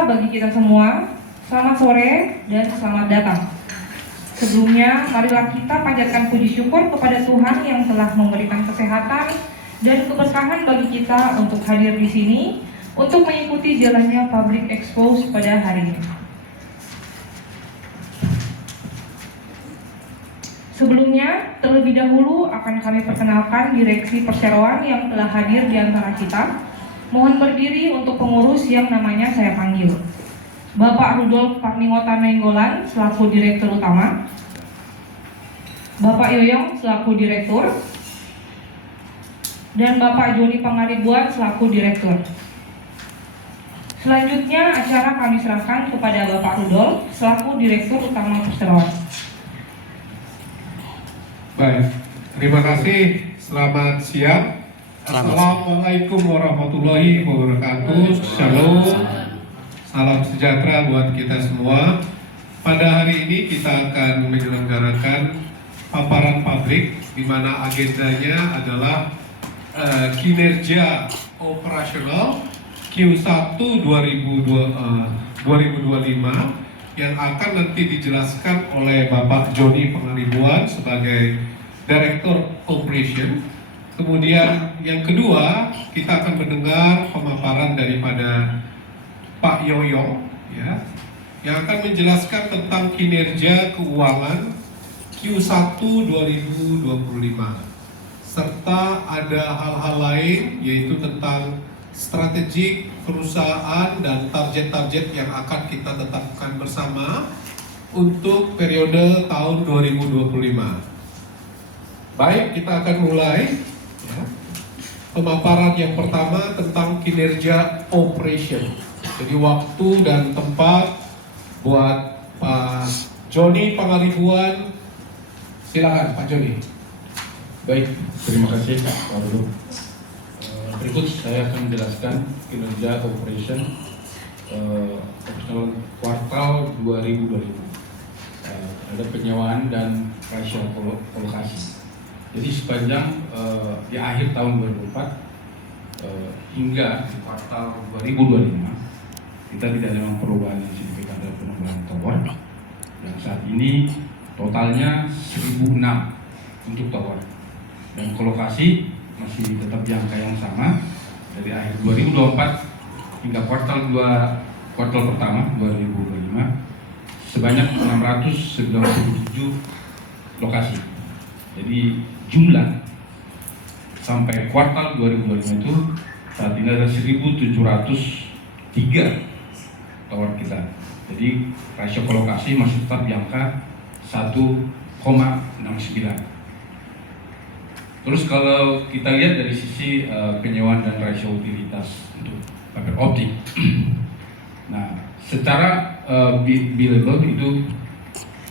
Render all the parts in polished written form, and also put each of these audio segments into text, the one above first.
sukacita bagi kita semua. Selamat sore dan selamat datang. Sebelumnya, marilah kita panjatkan puji syukur kepada Tuhan yang telah memberikan kesehatan dan keberkahan bagi kita untuk hadir di sini untuk mengikuti jalannya Public Expose pada hari ini. Sebelumnya, terlebih dahulu akan kami perkenalkan Direksi Perseroan yang telah hadir di antara kita. Mohon berdiri untuk pengurus yang namanya saya panggil. Bapak Rudolf Karningota Nainggolan selaku Direktur Utama, Bapak Yoyong selaku Direktur, dan Bapak Joni Pangaribuan selaku Direktur. Selanjutnya acara kami serahkan kepada Bapak Rudolf selaku Direktur Utama Perseroan. Baik, terima kasih. Selamat siang. Assalamualaikum warahmatullahi wabarakatuh. Shalom. Salam sejahtera buat kita semua. Pada hari ini kita akan menyelenggarakan paparan publik di mana agendanya adalah kinerja operasional Q1 2025 yang akan nanti dijelaskan oleh Bapak Joni Pangaribuan sebagai Direktur Operation. Kemudian yang kedua, kita akan mendengar pemaparan daripada Pak Yoyong ya, yang akan menjelaskan tentang kinerja keuangan Q1 2025 serta ada hal-hal lain yaitu tentang strategi perusahaan dan target-target yang akan kita tetapkan bersama untuk periode tahun 2025. Baik, kita akan mulai ya. Pemaparan yang pertama tentang kinerja operation. Jadi waktu dan tempat buat Pak Joni Pangaribuan. Silakan Pak Joni. Baik, terima kasih Pak Rudolf. Berikut saya akan menjelaskan kinerja operation operasional kuartal 2020. Ada penyewaan dan rasio kolokasi. Jadi sepanjang di akhir tahun 2024 hingga di kuartal 2025 kita tidak ada perubahan yang signifikan dalam penambahan tower. Yang saat ini totalnya 1006 untuk tower dan kolokasi masih tetap di angka yang sama dari akhir 2024 hingga kuartal pertama 2025 sebanyak 697 lokasi. Jadi jumlah sampai kuartal 2025 itu saat ini ada 1703 tower kita. Jadi rasio kolokasi masih tetap di angka 1,69. Terus kalau kita lihat dari sisi penyewaan dan rasio utilitas untuk fiber optik, nah secara billable itu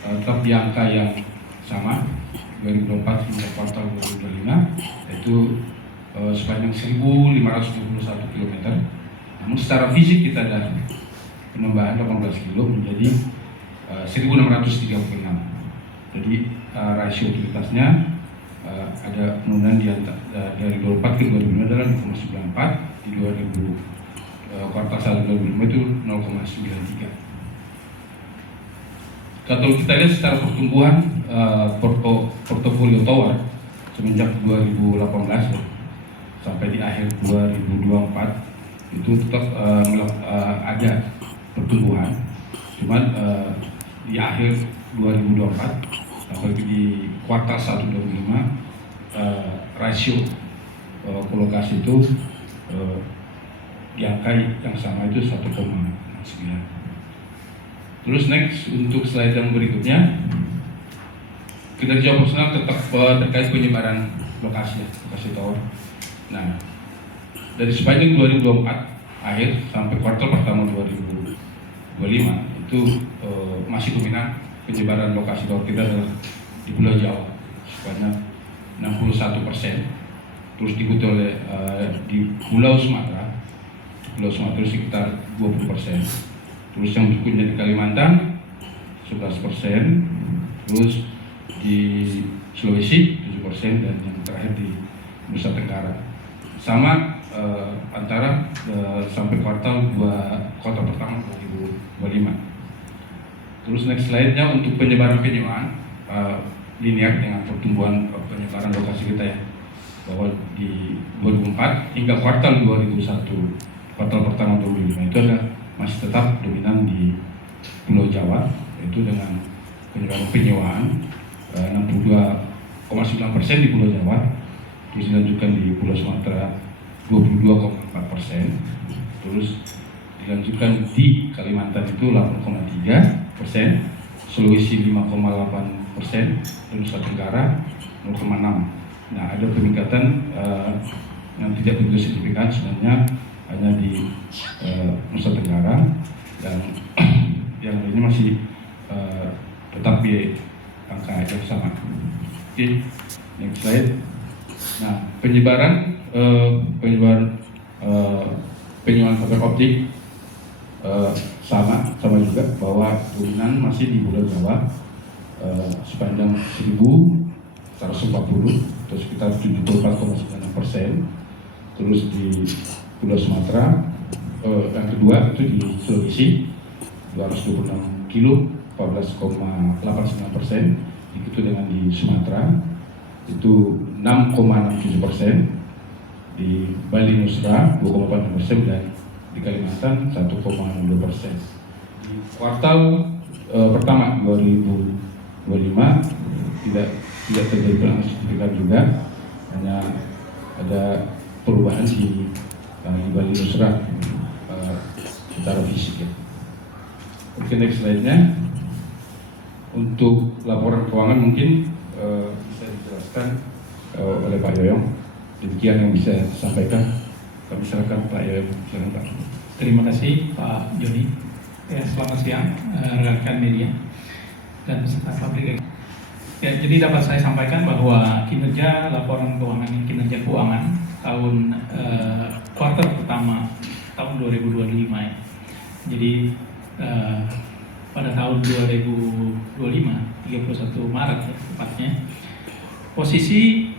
tetap di angka yang sama 2024 hingga kuartal 2025 yaitu sepanjang 1.521 km. Namun secara fisik kita ada penambahan 18 kilo menjadi 1.636. Jadi rasio utilitasnya ada penurunan dari 24 ke 2005 adalah 0,94, di 2000 kuartal 1 2005 itu 0,93. Kalau kita lihat secara pertumbuhan portofolio tower semenjak 2018 sampai di akhir 2024 itu tetap ada pertumbuhan, cuman di akhir 2024 sampai di kuartal 1 2005 rasio kolokasi itu di angka yang sama itu 1,9. Terus next untuk slide yang berikutnya, kinerja operasional tetap terkait penyebaran lokasi tower. Nah, dari sepanjang 2024 akhir sampai kuartal pertama 2025 itu masih dominan penyebaran lokasi tower kita adalah di Pulau Jawa sebanyak 61%, terus diikuti oleh di Pulau Sumatera sekitar 20%, terus yang berikutnya di Kalimantan 11%, terus di Sulawesi 7%, dan yang terakhir di Nusa Tenggara sama antara sampai kuartal pertama 2025. Terus next slide-nya untuk penyebaran penyewaan linear dengan pertumbuhan penyebaran lokasi kita ya, bahwa di 2004 hingga kuartal 2001, kuartal pertama 2005 itu adalah masih tetap dominan di Pulau Jawa, yaitu dengan penyewaan 62,9% di Pulau Jawa, terus dilanjutkan di Pulau Sumatera 22,4%, terus dilanjutkan di Kalimantan itu 8,3%, Sulawesi 5,8%, dan Nusa Tenggara 0,6%. Nah, ada peningkatan yang tidak begitu signifikan sebenarnya hanya di Nusa Tenggara, dan yang lainnya masih tetap di angka yang sama. Oke, next slide. Nah, penyewaan fiber optik sama juga, bahwa dominan masih di Pulau Jawa sepanjang 1.140 atau sekitar 74,9%. Terus di Pulau Sumatera yang kedua itu di Sulawesi 226 kilo 14,89%. Begitu dengan di Sumatera itu 6,67%, di Bali Nusra 2,86%, dan di Kalimantan 1,2%. Di kuartal pertama 2025 tidak terjadi perubahan signifikan juga, hanya ada perubahan di Bali Nusra secara fisik ya. Oke, next slide-nya. Untuk laporan keuangan mungkin bisa dijelaskan oleh Pak Yoyong. Demikian yang bisa disampaikan. Kami silakan Pak Yoyong. Silakan Pak. Terima kasih Pak Joni. Ya, selamat siang rekan media dan peserta pabrik. Ya, jadi dapat saya sampaikan bahwa laporan kinerja keuangan tahun kuartal pertama tahun 2025 ya. Jadi pada tahun 2025 31 Maret ya, tepatnya, posisi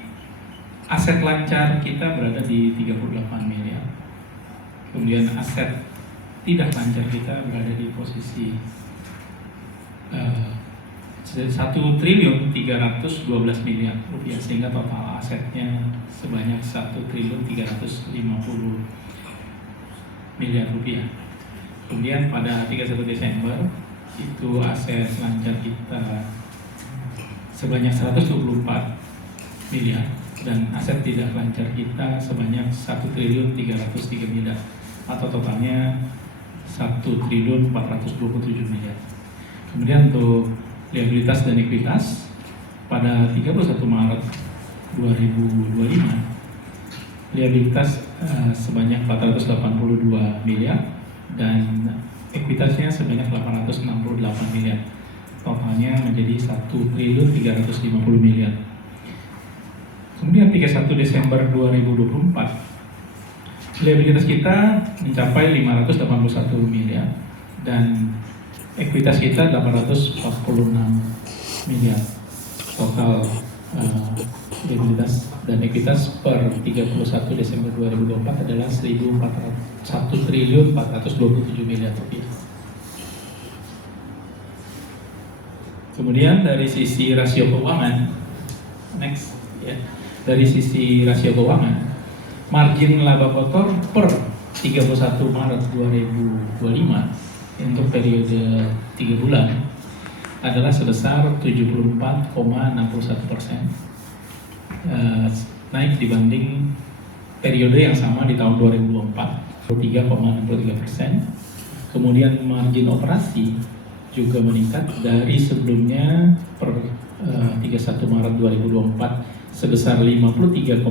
aset lancar kita berada di 38 miliar. Kemudian aset tidak lancar kita berada di posisi 1.312 miliar rupiah, sehingga total asetnya sebanyak 1.350 miliar rupiah. Kemudian pada 31 Desember itu aset lancar kita sebanyak 124 miliar, dan aset tidak lancar kita sebanyak 1.303 miliar, atau totalnya 1.427 miliar. Kemudian untuk liabilitas dan ekuitas pada 31 Maret 2025, liabilitas sebanyak 482 miliar dan ekuitasnya sebanyak 868 miliar. Totalnya menjadi 1.350 miliar. Kemudian 31 Desember 2024, liabilitas kita mencapai 581 miliar dan ekuitas kita 846 miliar. Total liabilitas dan ekuitas per 31 Desember 2024 adalah 1.427 miliar rupiah. Kemudian dari sisi rasio keuangan, next ya. Dari sisi rasio keuangan, margin laba kotor per 31 Maret 2025 untuk periode 3 bulan adalah sebesar 74,61%, naik dibanding periode yang sama di tahun 2024, 3,63%. Kemudian margin operasi juga meningkat dari sebelumnya per 31 Maret 2024 sebesar 53,74%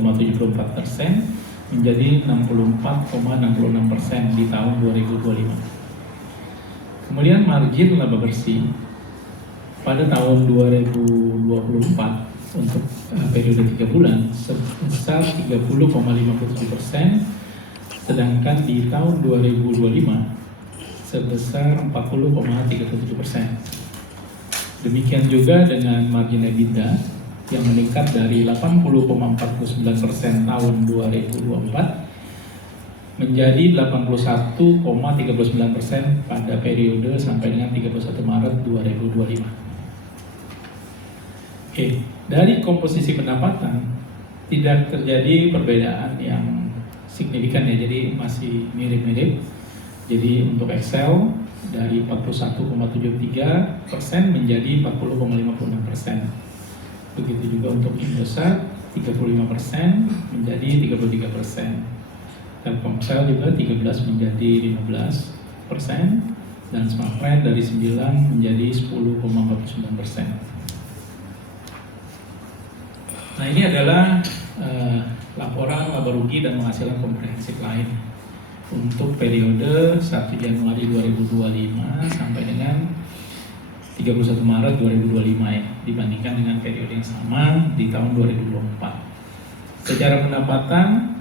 menjadi 64,66% di tahun 2025. Kemudian margin laba bersih pada tahun 2024 untuk periode 3 bulan sebesar 30,57%, sedangkan di tahun 2025 sebesar 40,37%. Demikian juga dengan margin EBITDA yang meningkat dari 80,49% tahun 2024 menjadi 81,39% pada periode sampai dengan 31 Maret 2025. Oke, dari komposisi pendapatan tidak terjadi perbedaan yang signifikan ya, jadi masih mirip-mirip. Jadi untuk Excel dari 41,73% menjadi 40,56%. Begitu juga untuk Indosat 35% menjadi 33%. Telkomsel juga 13 menjadi 15% dan Smartfren dari 9 menjadi 10,49%. Nah, ini adalah laporan laba rugi dan penghasilan komprehensif lain untuk periode 1 Januari 2025 sampai dengan 31 Maret 2025 ya, dibandingkan dengan periode yang sama di tahun 2024. Secara pendapatan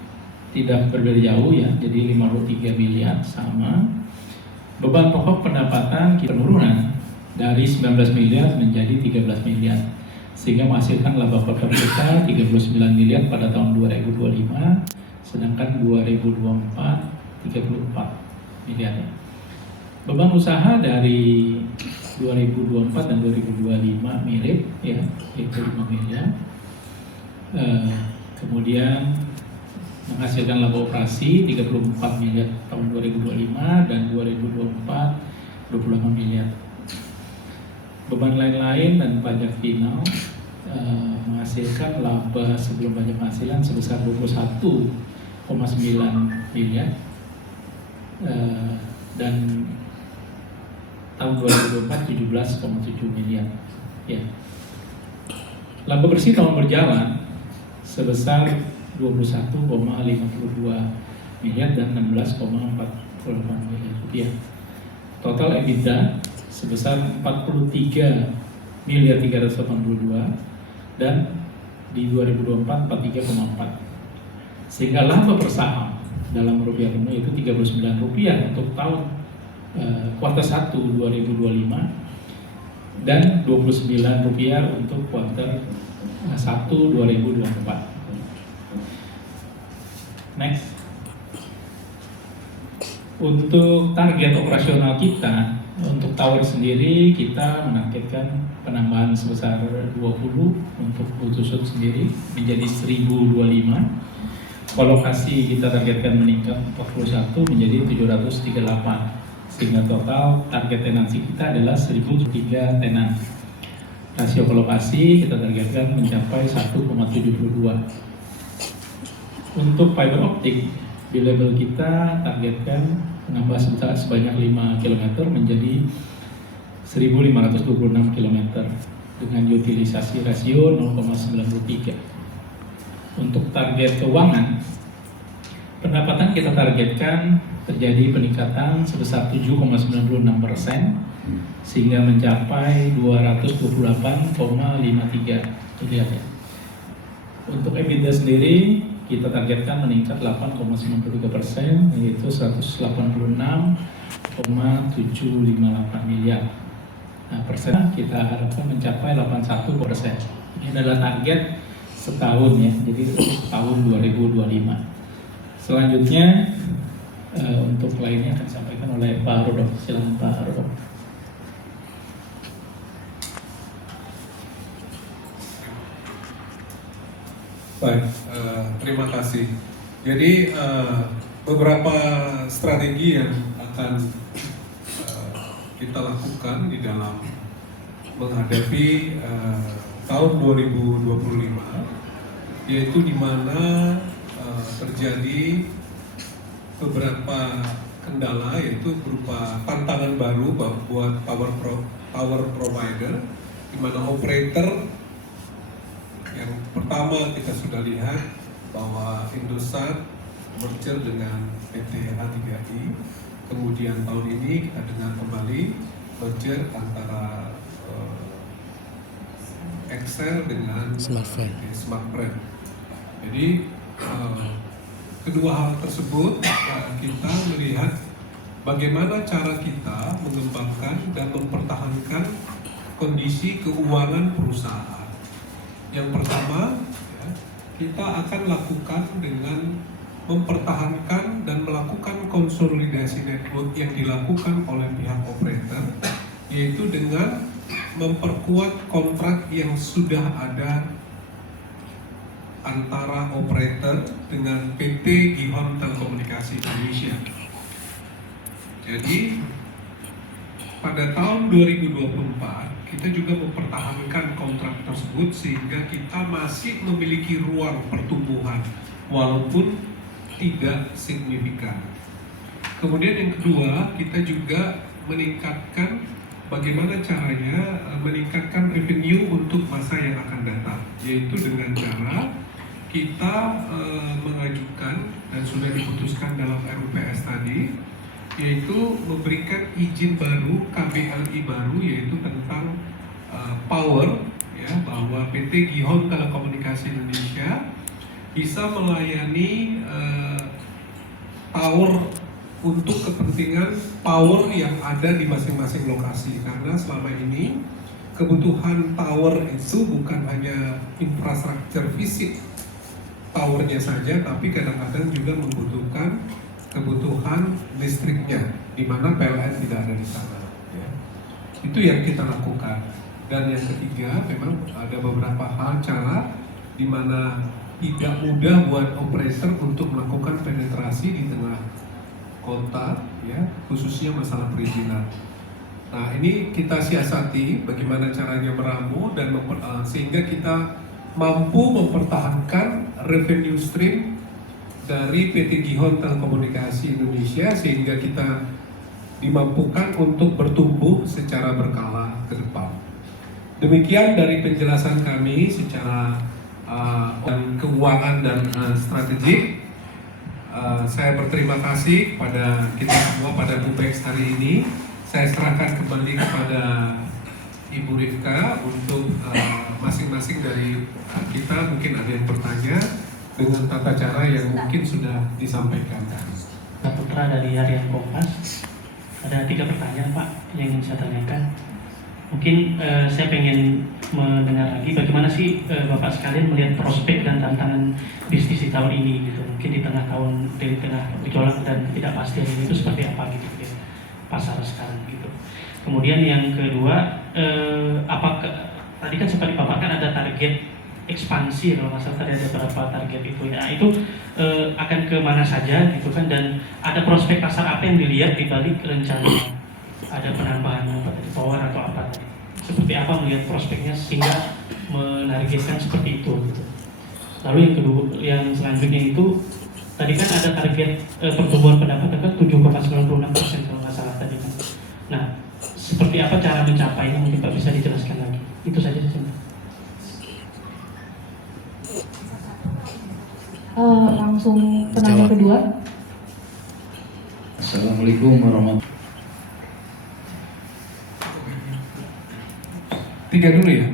tidak berbeda jauh ya, jadi 53 miliar sama. Beban pokok pendapatan penurunan dari 19 miliar menjadi 13 miliar, sehingga menghasilkan laba kotor kita 39 miliar pada tahun 2025, sedangkan 2024 34 miliar. Beban usaha dari 2024 dan 2025 mirip ya, yaitu 5 miliar. Kemudian menghasilkan laba operasi 34 miliar tahun 2025 dan 2024 28 miliar. Beban lain-lain dan pajak final menghasilkan laba sebelum pajak penghasilan sebesar 21,9 miliar dan tahun 2024 17,7 miliar ya. Laba bersih tahun berjalan sebesar 21,52 miliar dan 16,48 miliar rupiah. Total EBITDA sebesar 43 miliar 382 dan di 2024 43,4. Sehingga laba per saham dalam rupiah penuh itu Rp39 untuk tahun kuartal 1 2025 dan Rp29 untuk kuartal 1 2024. Next. Untuk target operasional kita, untuk tower sendiri kita menargetkan penambahan sebesar 20 untuk Butusut sendiri menjadi 1025. Kolokasi kita targetkan meningkat 41 menjadi 738, sehingga total target tenansi kita adalah 1003 tenan. Rasio kolokasi kita targetkan mencapai 1,72. Untuk fiber optik, di level kita targetkan menambah sebanyak 5 km menjadi 1.526 km dengan utilisasi rasio 0,93. Untuk target keuangan, pendapatan kita targetkan terjadi peningkatan sebesar 7,96% sehingga mencapai 228,53 miliar. Untuk EBITDA sendiri kita targetkan meningkat 8,93%, yaitu 186,758 miliar. Nah, persen kita harapkan mencapai 81%. Ini adalah target setahun ya, jadi tahun 2025. Selanjutnya untuk lainnya akan disampaikan oleh Pak Rodok. Silakan Pak Rodok. Baik, terima kasih. Jadi beberapa strategi yang akan kita lakukan di dalam menghadapi tahun 2025, yaitu di mana terjadi beberapa kendala, yaitu berupa tantangan baru buat power provider, di mana operator yang pertama kita sudah lihat bahwa Indosat merger dengan PT H3i, kemudian tahun ini kita dengar kembali merger antara Excel dengan Smartfren. Jadi kedua hal tersebut kita melihat bagaimana cara kita mengembangkan dan mempertahankan kondisi keuangan perusahaan. Yang pertama, ya, kita akan lakukan dengan mempertahankan dan melakukan konsolidasi network yang dilakukan oleh pihak operator, yaitu dengan memperkuat kontrak yang sudah ada antara operator dengan PT Gihon Telekomunikasi Indonesia. Jadi pada tahun 2024 kita juga mempertahankan kontrak tersebut sehingga kita masih memiliki ruang pertumbuhan walaupun tidak signifikan. Kemudian yang kedua, kita juga meningkatkan bagaimana caranya meningkatkan revenue untuk masa yang akan datang, yaitu dengan cara kita mengajukan dan sudah diputuskan dalam RUPS tadi, yaitu memberikan izin baru, KBLI baru, yaitu tentang power, ya, bahwa PT Gihon Telekomunikasi Indonesia bisa melayani tower untuk kepentingan power yang ada di masing-masing lokasi, karena selama ini kebutuhan tower itu bukan hanya infrastruktur fisik towernya saja, tapi kadang-kadang juga membutuhkan kebutuhan listriknya, di mana PLN tidak ada di sana. Ya. Itu yang kita lakukan. Dan yang ketiga, memang ada beberapa hal cara di mana tidak mudah buat operator untuk melakukan penetrasi di tengah kota, ya, khususnya masalah perizinan. Nah, ini kita siasati bagaimana caranya meramu dan sehingga kita mampu mempertahankan revenue stream dari PT Gihon Telekomunikasi Indonesia sehingga kita dimampukan untuk bertumbuh secara berkala ke depan. Demikian dari penjelasan kami secara keuangan dan strategik. Saya berterima kasih kepada kita semua pada Bubex hari ini. Saya serahkan kembali kepada Ibu Rifka untuk masing-masing dari kita mungkin ada yang bertanya dengan tata cara yang mungkin sudah disampaikan. Pak Putra dari Harian Kompas. Ada 3 pertanyaan Pak yang ingin saya tanyakan. Mungkin saya pengen mendengar lagi bagaimana sih Bapak sekalian melihat prospek dan tantangan bisnis di tahun ini gitu. Mungkin di tengah gejolak dan ketidakpastian ini itu seperti apa gitu ya, pasar sekarang gitu. Kemudian yang kedua, apakah tadi kan sempat dipaparkan ada target ekspansi, kalau nggak salah tadi ada beberapa target itu ya, itu akan ke mana saja gitu kan, dan ada prospek pasar apa yang dilihat di balik rencana ada penambahan power atau apa tadi, seperti apa melihat prospeknya sehingga menargetkan seperti itu gitu. Lalu yang kedua, yang selanjutnya itu tadi kan ada target pertumbuhan pendapatan kan 7,96% kalau nggak salah tadi kan. Nah, seperti apa cara mencapainya, mungkin Pak bisa dijelaskan lagi. Itu saja sih. Langsung penanya kedua. Assalamualaikum warahmatullahi. 3 dulu ya.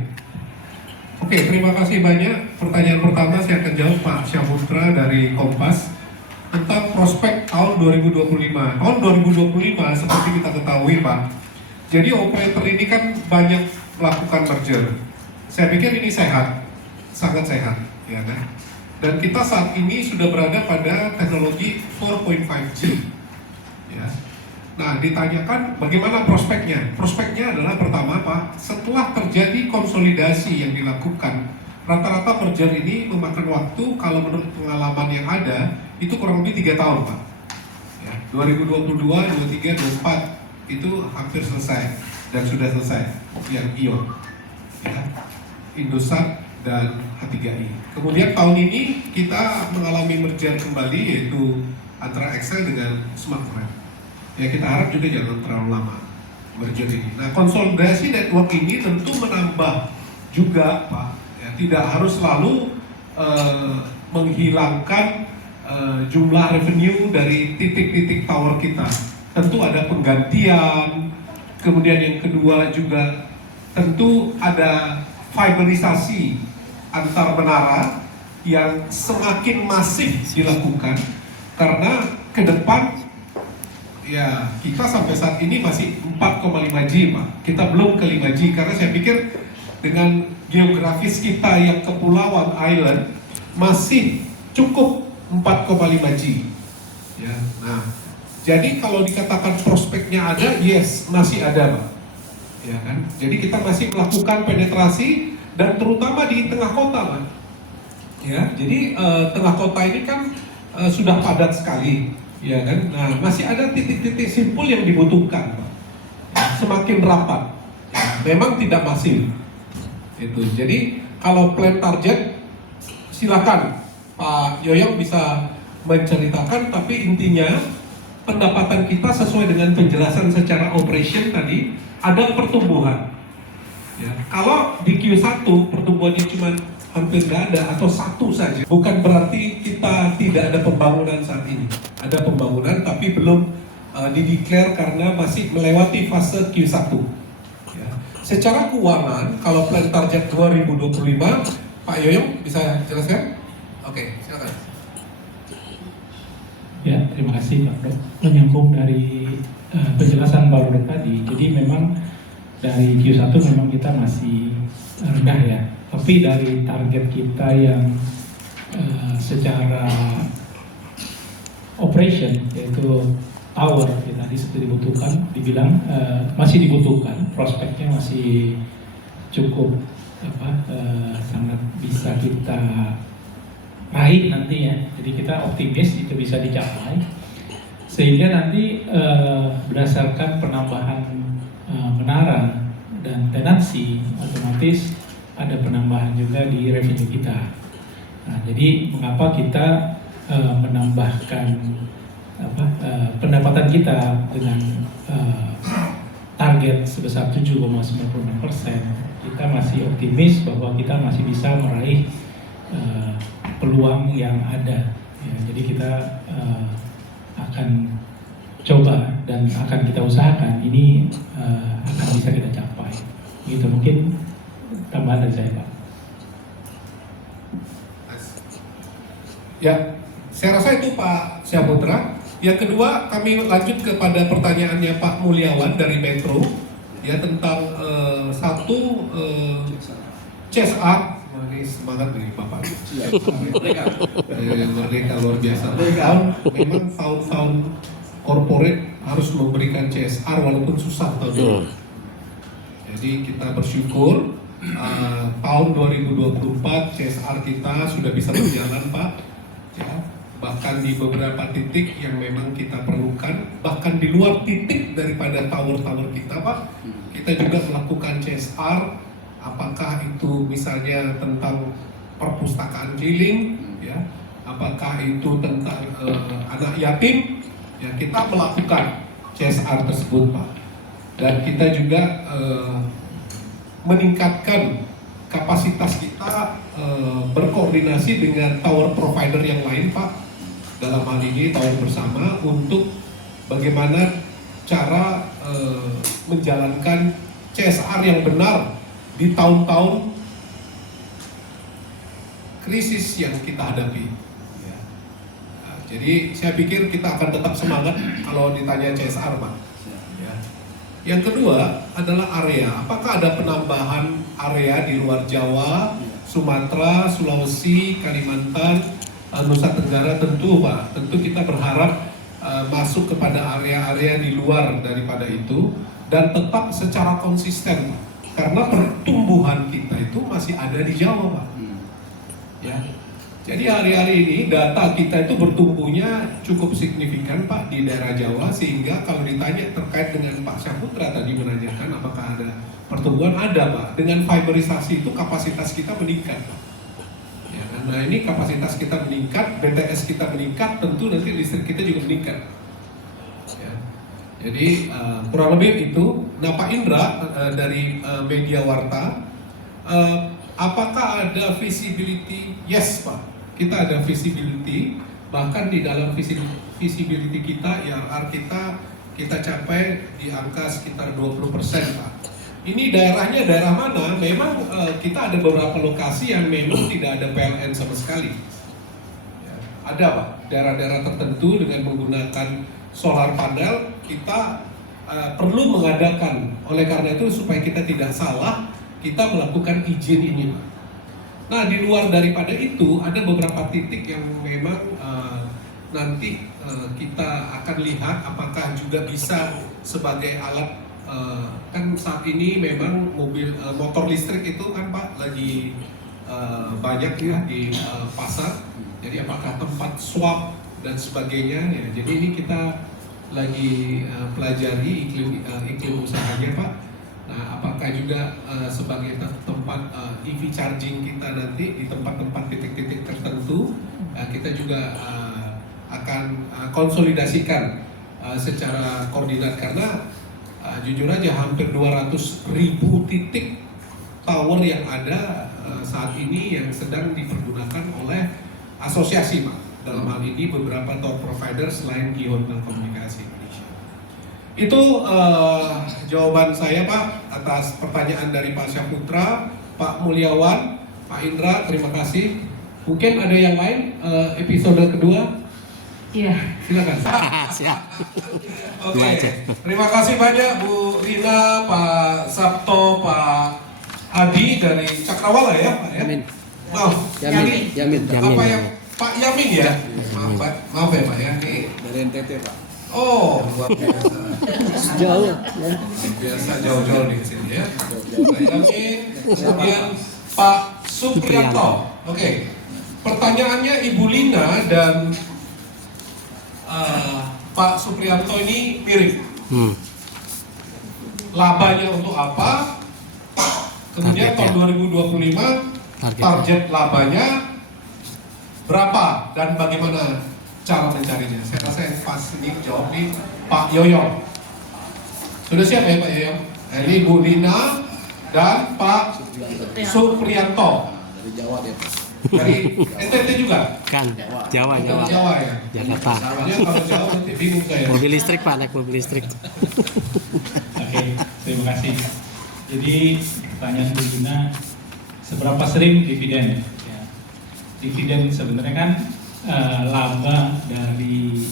Oke, terima kasih banyak. Pertanyaan pertama saya akan jawab Pak Syahputra dari Kompas tentang prospek tahun 2025. Tahun 2025 seperti kita ketahui Pak, jadi operator ini kan banyak melakukan merger. Saya pikir ini sehat, sangat sehat, ya kan? Dan kita saat ini sudah berada pada teknologi 4.5G. Ya. Nah, ditanyakan bagaimana prospeknya? Prospeknya adalah pertama Pak, setelah terjadi konsolidasi yang dilakukan, rata-rata merger ini memakan waktu, kalau menurut pengalaman yang ada, itu kurang lebih 3 tahun Pak. Ya, 2022, 2023, 2024 itu hampir selesai dan sudah selesai yang ION, ya, Indosat dan H3I. Kemudian tahun ini kita mengalami merger kembali, yaitu antara Excel dengan Smartfren. Ya, kita harap juga jangan terlalu lama merger ini. Nah, konsolidasi network ini tentu menambah juga Pak, ya, tidak harus selalu menghilangkan jumlah revenue dari titik-titik tower kita. Tentu ada penggantian, kemudian yang kedua juga tentu ada fiberisasi antar menara yang semakin masif dilakukan, karena ke depan ya kita sampai saat ini masih 4,5G Pak, kita belum ke 5G, karena saya pikir dengan geografis kita yang kepulauan island masih cukup 4,5 G. Ya, nah, jadi kalau dikatakan prospeknya ada, yes, masih ada, Pak. Ya kan? Jadi kita masih melakukan penetrasi dan terutama di tengah kota, Pak. Ya, jadi tengah kota ini kan sudah padat sekali, ya kan? Nah, masih ada titik-titik simpul yang dibutuhkan, Pak. Ya, semakin rapat, ya, memang tidak masif. Itu. Jadi kalau plan target, silakan Pak Yoyong bisa menceritakan, tapi intinya pendapatan kita sesuai dengan penjelasan secara operation tadi ada pertumbuhan. Ya, kalau di Q1 pertumbuhannya cuma hampir nggak ada atau satu saja, bukan berarti kita tidak ada pembangunan saat ini. Ada pembangunan tapi belum dideklar karena masih melewati fase Q1. Ya. Secara keuangan, kalau plan target 2025, Pak Yoyong bisa jelaskan? Oke, silakan. Ya, terima kasih Pak Dok. Menyambung dari penjelasan Pak Dok tadi, jadi memang dari Q1 memang kita masih rendah ya. Tapi dari target kita yang secara operation, yaitu tower, ya, tadi seperti dibutuhkan, dibilang masih dibutuhkan, prospeknya masih cukup sangat bisa kita raih nanti ya. Jadi kita optimis itu bisa dicapai, sehingga nanti berdasarkan penambahan menara dan tenancy, otomatis ada penambahan juga di revenue kita. Nah, jadi mengapa kita menambahkan pendapatan kita dengan target sebesar 7,96%, kita masih optimis bahwa kita masih bisa meraih peluang yang ada. Ya, jadi kita akan coba dan akan kita usahakan ini akan bisa kita capai. Gitu mungkin tambahan dari saya, Pak. Ya, saya rasa itu Pak Syahputra. Yang kedua, kami lanjut kepada pertanyaannya Pak Mulyawan dari Metro, ya, tentang CSR. Ini semangat nih Bapak. Merdeka luar biasa. Memang tahun-tahun corporate harus memberikan CSR walaupun susah tahun ini. Jadi kita bersyukur tahun 2024 CSR kita sudah bisa berjalan, Pak. Ya, bahkan di beberapa titik yang memang kita perlukan, bahkan di luar titik daripada tower-tower kita, Pak, kita juga melakukan CSR. Apakah itu misalnya tentang perpustakaan keliling, ya, apakah itu tentang anak yatim, ya, kita melakukan CSR tersebut, Pak. Dan kita juga meningkatkan kapasitas kita berkoordinasi dengan tower provider yang lain, Pak. Dalam hal ini tower bersama untuk bagaimana cara menjalankan CSR yang benar di tahun-tahun krisis yang kita hadapi. Ya. Nah, jadi saya pikir kita akan tetap semangat kalau ditanya CSR, Pak. Ya. Yang kedua adalah area. Apakah ada penambahan area di luar Jawa, Sumatera, Sulawesi, Kalimantan, Nusa Tenggara? Tentu, Pak. Tentu kita berharap masuk kepada area-area di luar daripada itu dan tetap secara konsisten, Pak. Karena pertumbuhan kita itu masih ada di Jawa, Pak. Ya. Jadi hari-hari ini data kita itu bertumbuhnya cukup signifikan, Pak, di daerah Jawa, sehingga kalau ditanya terkait dengan Pak Syahputra tadi menanyakan apakah ada pertumbuhan, ada, Pak. Dengan fiberisasi itu kapasitas kita meningkat, Pak. Ya, karena ini kapasitas kita meningkat, BTS kita meningkat, tentu nanti listrik kita juga meningkat. Ya. Jadi kurang lebih itu. Nah, Pak Indra dari Media Warta, apakah ada visibility? Yes, Pak, kita ada visibility. Bahkan di dalam visibility kita, IRR kita capai di angka sekitar 20%, Pak. Ini daerahnya daerah mana? Memang kita ada beberapa lokasi yang memang tidak ada PLN sama sekali. Ya, ada, Pak, daerah-daerah tertentu dengan menggunakan solar panel kita perlu mengadakan. Oleh karena itu supaya kita tidak salah, kita melakukan izin ini, Pak. Nah, di luar daripada itu ada beberapa titik yang memang nanti kita akan lihat apakah juga bisa sebagai alat, kan saat ini memang motor listrik itu kan Pak lagi banyak ya di pasar. Jadi apakah tempat swap dan sebagainya ya. Jadi ini kita lagi pelajari iklim usahanya Pak. Nah, apakah juga sebagai tempat EV charging kita nanti di tempat-tempat titik-titik tertentu, kita juga akan konsolidasikan secara koordinat, karena jujur aja hampir 200.000 titik tower yang ada saat ini yang sedang dipergunakan oleh asosiasi Pak. Dalam hal ini beberapa tower provider selain Gion Telekomunikasi Indonesia. Itu jawaban saya Pak atas pertanyaan dari Pak Syahputra, Pak Mulyawan, Pak Indra, terima kasih. Mungkin ada yang lain episode kedua? Iya. Silakan. Siap. Oke. Terima kasih banyak Bu Rina, Pak Sabto, Pak Adi dari Cakrawala ya Pak ya. Yamin. Maaf. Yamin. Apa yang Pak Yamin ya? Maaf Pak. Maaf ya Pak ya. Dari NTT Pak. Oh, luar biasa. Jauh ya. Biasa jauh-jauh di sini ya. Pak Yamin, kemudian Pak Supriyanto. Oke. Pertanyaannya Ibu Lina dan Pak Supriyanto ini mirip. Labanya untuk apa? Kemudian tahun 2025 target labanya berapa dan bagaimana cara mencarinya? Saya rasa yang pas ini jawab nih Pak Yoyo. Sudah siap ya Pak Yoyo? Ini Bu Lina dan Pak Supriyanto. Dari Jawa dia Pak. Dari NTT juga? Kan, Jawa. Jawa ya? Jakarta. Soalnya kalau Jawa nanti bingung saya. Mobil listrik Pak, naik mobil listrik. Oke, terima kasih. Jadi pertanyaan berguna, seberapa sering dividen? Ya, dividen sebenarnya kan laba dari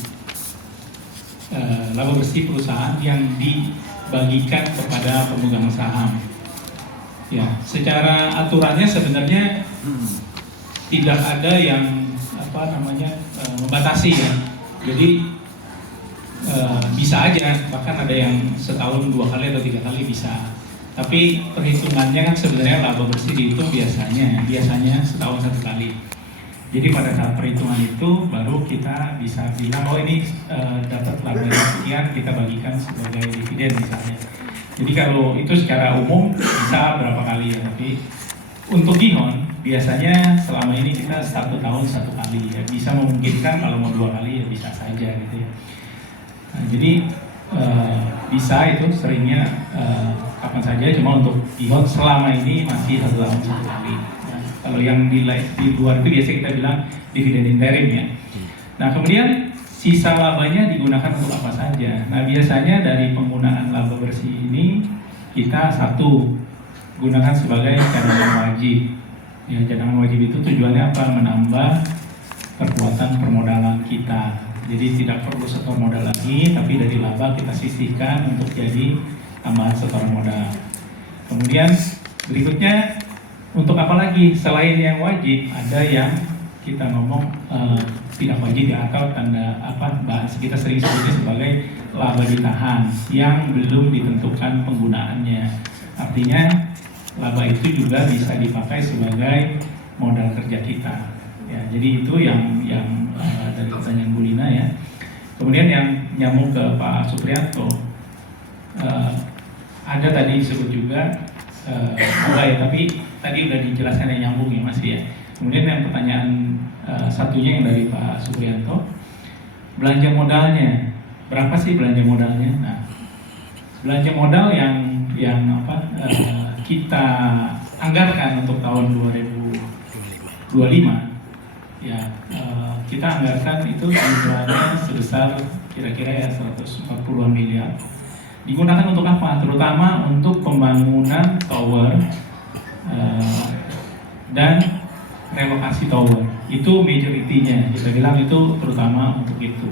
laba bersih perusahaan yang dibagikan kepada pemegang saham. Ya, secara aturannya sebenarnya tidak ada yang membatasi ya. Jadi bisa aja, bahkan ada yang setahun 2 kali atau 3 kali bisa. Tapi perhitungannya kan sebenarnya laba bersih dihitung biasanya setahun 1 kali. Jadi pada saat perhitungan itu baru kita bisa bilang oh ini dapat laba sekian, kita bagikan sebagai dividen misalnya. Jadi kalau itu secara umum bisa berapa kali ya, tapi untuk Gion biasanya selama ini kita 1 tahun 1 kali ya, bisa memungkinkan kalau mau 2 kali ya bisa saja gitu ya. Nah, jadi bisa itu seringnya kapan saja, cuma untuk Gion selama ini masih 1 tahun 1 kali. Nah, kalau yang di luar itu biasanya kita bilang dividen interim ya. Nah kemudian sisa labanya digunakan untuk apa saja? Nah biasanya dari penggunaan laba bersih ini kita gunakan sebagai cadangan wajib. Ya, cadangan wajib itu tujuannya apa? Menambah kekuatan permodalan kita. Jadi tidak perlu setor modal lagi, tapi dari laba kita sisihkan untuk jadi tambahan setor modal. Kemudian berikutnya untuk apa lagi? Selain yang wajib, ada yang kita ngomong tidak wajib ya, atau tanda bahasa kita sering sebutnya sebagai laba ditahan yang belum ditentukan penggunaannya. Artinya laba itu juga bisa dipakai sebagai modal kerja kita. Ya, jadi itu yang dari pertanyaan Bu Lina ya. Kemudian yang nyambung ke Pak Supriyanto, ada tadi disebut juga tapi tadi udah dijelaskan yang nyambung ya Mas ya. Kemudian yang pertanyaan satunya yang dari Pak Supriyanto, belanja modalnya berapa sih belanja modalnya? Nah, belanja modal yang kita anggarkan untuk tahun 2025 ya, kita anggarkan itu jumlahnya sebesar kira-kira ya 140 miliar. Digunakan untuk apa? Terutama untuk pembangunan tower dan relokasi tower. Itu majority-nya, kita bilang itu terutama untuk itu.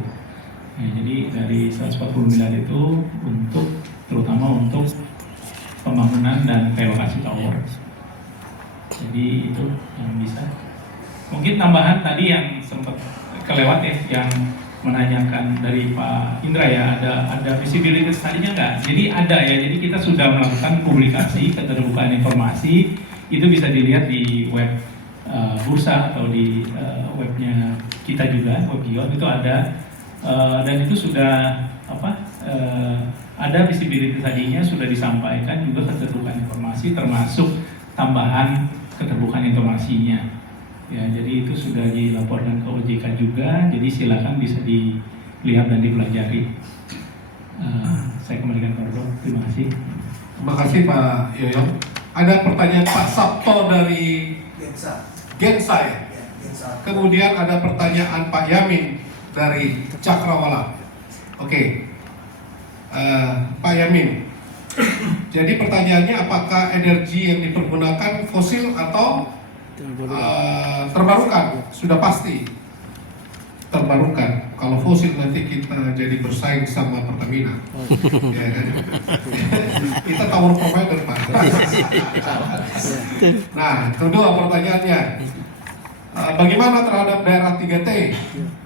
Nah, jadi dari 140 miliar itu terutama untuk pembangunan bangunan dan relokasi tower. Jadi itu yang bisa. Mungkin tambahan tadi yang sempat kelewat ya, yang menanyakan dari Pak Indra ya, ada visibility tadinya nggak? Jadi ada ya, jadi kita sudah melakukan publikasi keterbukaan informasi, itu bisa dilihat di web bursa atau di webnya kita juga, web Gion itu ada, dan itu sudah ada visibility tadinya sudah disampaikan juga keterbukaan informasi termasuk tambahan keterbukaan informasinya. Ya, jadi itu sudah dilaporkan ke OJK juga, jadi silakan bisa dilihat dan dipelajari. Saya kembalikan ke Rodo, terima kasih. Terima kasih Pak Yoyo. Ada pertanyaan Pak Sabto dari Gensa ya? Kemudian ada pertanyaan Pak Yamin dari Cakrawala. Oke. Pak Yamin, jadi pertanyaannya apakah energi yang dipergunakan fosil atau terbarukan? Sudah pasti terbarukan. Kalau fosil nanti kita jadi bersaing sama Pertamina. Ya kan? Kita tower provider Pak. Nah, kedua pertanyaannya, bagaimana terhadap daerah 3T?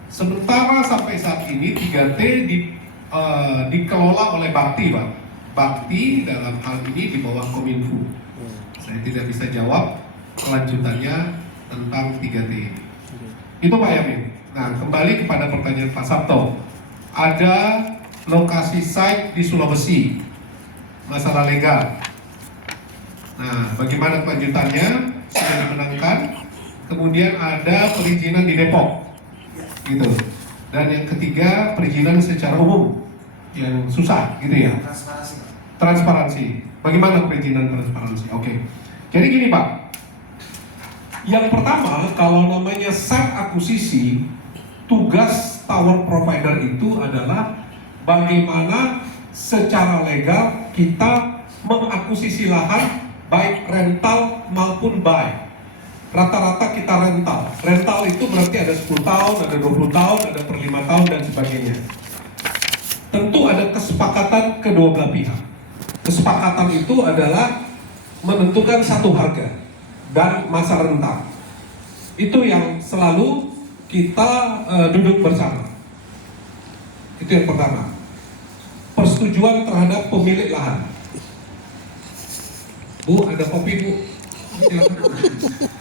Sementara sampai saat ini 3T dikelola oleh Bakti, Pak. Bakti dalam hal ini di bawah Kominfo. Saya tidak bisa jawab kelanjutannya tentang 3T. Itu Pak Yamin. Nah, kembali kepada pertanyaan Pak Sabto. Ada lokasi site di Sulawesi, masalah legal. Nah, bagaimana kelanjutannya? Sudah dimenangkan. Kemudian ada perizinan di Depok, gitu. Dan yang ketiga perizinan secara umum yang susah, gitu ya. Transparansi. Bagaimana perizinan transparansi? Oke. Jadi gini Pak. Yang pertama, kalau namanya site akuisisi, tugas tower provider itu adalah bagaimana secara legal kita mengakuisisi lahan baik rental maupun buy. Rata-rata kita rental. Rental itu berarti ada 10 tahun, ada 20 tahun, ada per 5 tahun dan sebagainya. Tentu ada kesepakatan kedua belah pihak. Kesepakatan itu adalah menentukan satu harga dan masa rental. Itu yang selalu kita duduk bersama. Itu yang pertama. Persetujuan terhadap pemilik lahan. Bu, ada kopi Bu.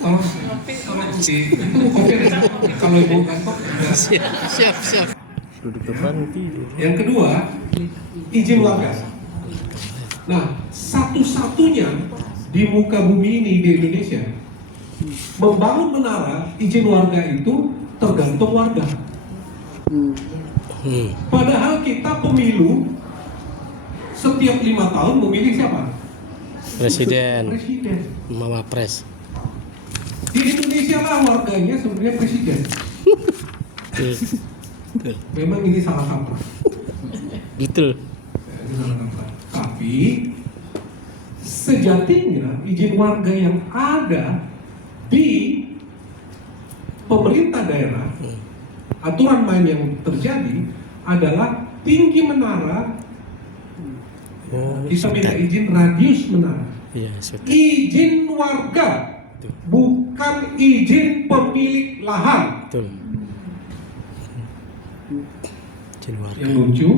Tolong. Itu kopi ada. Kalau Ibu kantor. Siap. Duduk depan tidur. Yang kedua, izin warga. Nah, satu-satunya di muka bumi ini di Indonesia membangun menara, izin warga itu tergantung warga. Padahal kita pemilu setiap 5 tahun memilih siapa? Presiden. Mama Pres. Di Indonesia lah warganya sebenarnya presiden. Memang ini salah kaprah. Betul. Tapi sejatinya izin warga yang ada di pemerintah daerah, aturan main yang terjadi adalah tinggi menara, kita minta izin radius menara. Iya, Izin warga, bukan izin pemilik lahan. betul. Izin warga. Yang lucu,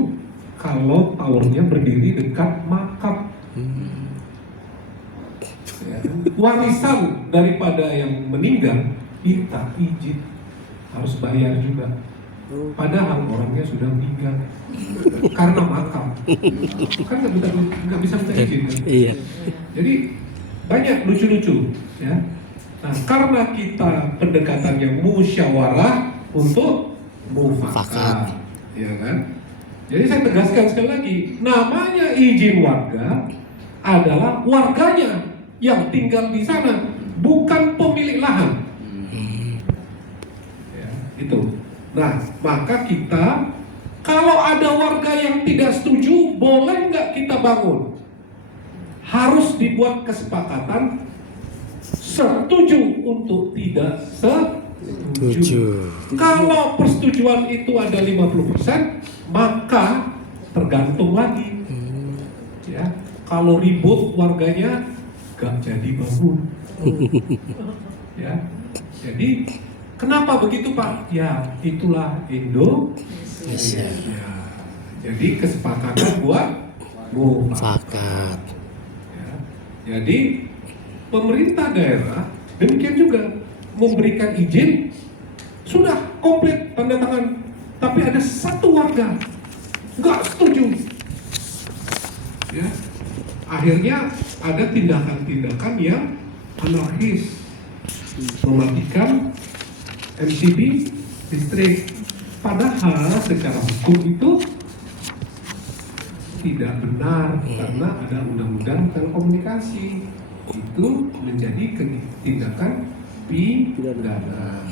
kalau towernya berdiri dekat makam. Warisan daripada yang meninggal, minta izin, harus bayar juga. Padahal orangnya sudah meninggal karena makam, kan nggak bisa minta izin kan? Iya. Jadi banyak lucu-lucu, ya. Nah, karena kita pendekatannya musyawarah untuk mufakat, ya kan? Jadi saya tegaskan sekali lagi, namanya izin warga adalah warganya yang tinggal di sana, bukan pemilik lahan. Ya, itu. Nah, maka kita, kalau ada warga yang tidak setuju, boleh nggak kita bangun? Harus dibuat kesepakatan setuju untuk tidak setuju. Kalau persetujuan itu ada 50%, maka tergantung lagi. Ya, kalau ribut warganya gak jadi bangun. Ya, jadi kenapa begitu Pak? Ya itulah Indonesia. Ya, jadi kesepakatan buat Fakat. ya. Jadi pemerintah daerah demikian juga memberikan izin sudah komplit tanda tangan, tapi ada satu warga nggak setuju. Ya, akhirnya ada tindakan-tindakan yang anarkis, mematikan MCB listrik. Padahal secara hukum itu tidak benar karena ada undang-undang telekomunikasi, itu menjadi tindakan pidana.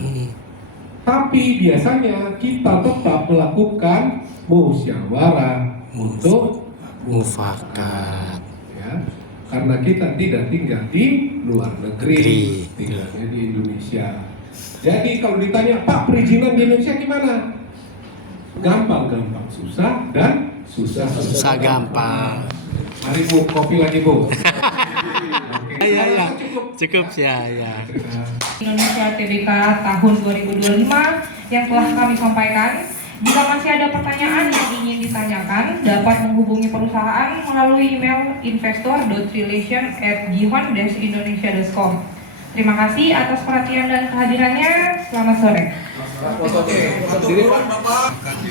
Tapi biasanya kita tetap melakukan musyawarah untuk Mufakat. ya, karena kita tidak tinggal di luar negeri, Negeri. tinggalnya di Indonesia. Jadi kalau ditanya Pak perizinan di Indonesia gimana? Gampang-gampang, susah dan susah gampang. Mari Bu, kopi lagi Bu. Ya. Cukup. Cukup ya. Indonesia TBK tahun 2025 yang telah kami sampaikan. Jika masih ada pertanyaan yang ingin ditanyakan, dapat menghubungi perusahaan melalui email investor.relation@gihon-indonesia.com. Terima kasih atas perhatian dan kehadirannya. Selamat sore.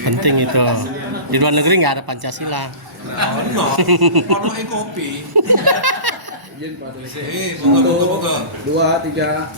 Penting itu. Di luar negeri nggak ada Pancasila. Ono kopi. Izin Pak. Moga-moga. 2, 3.